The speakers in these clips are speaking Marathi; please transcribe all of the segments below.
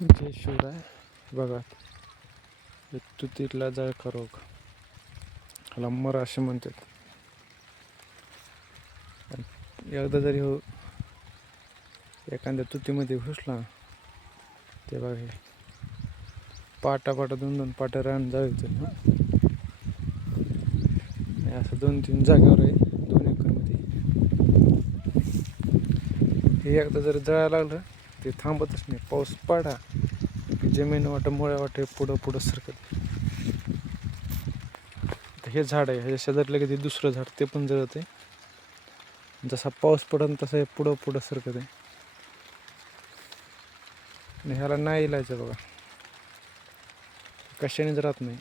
जय शिवराय बघा. हे तुतीतला जळका रोग. ह्याला मर असे म्हणतात. एकदा जरी हो एखाद्या तुतीमध्ये घुसला ते बघा हे पाटा पाटा दोन दोन पाटा रान जायचं ना असं दोन तीन जागेवर आहे दोन एकरमध्ये. हे एकदा जरी जळायला लागलं ते थांबतच नाही. पाऊस पडा की जमीन वाटं मुळ्या वाटे पुढं पुढं सरकत हे झाड आहे ह्याच्या शेजारी लगेच दुसरं झाड ते पण जळत आहे. जसा पाऊस पडन तसं हे पुढं पुढं सरकत आहे. आणि ह्याला नाही इलायचं बघा. कशानेच राहत नाही.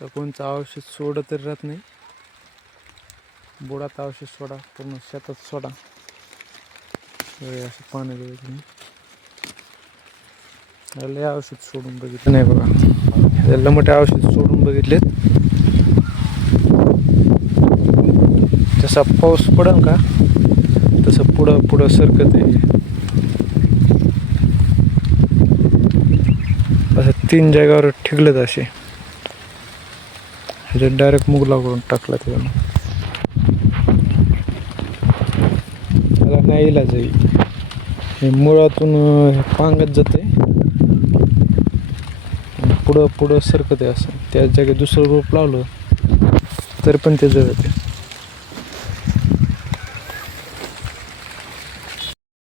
तर कोणचं औषध सोडं तरी राहत नाही. बुडात औषध सोडा पूर्ण शेतात सोडा. असं पाणी द्यायचं लय औषध सोडून बघितलं. नाही बघा. याला मोठे औषध सोडून बघितलेत. जसा पाऊस पडेल का तसं पुढं पुढं सरकत आहे. असं तीन जागावर ठिकलेत असे. ह्याच्यात डायरेक्ट मुगला करून टाकला त्याच्यानं. नाही इलाज आहे हे मुळातून पांगत जाते पुढं पुढं सरकत आहे असं. त्या जागी दुसरं रोप लावलं तरी पण ते जळते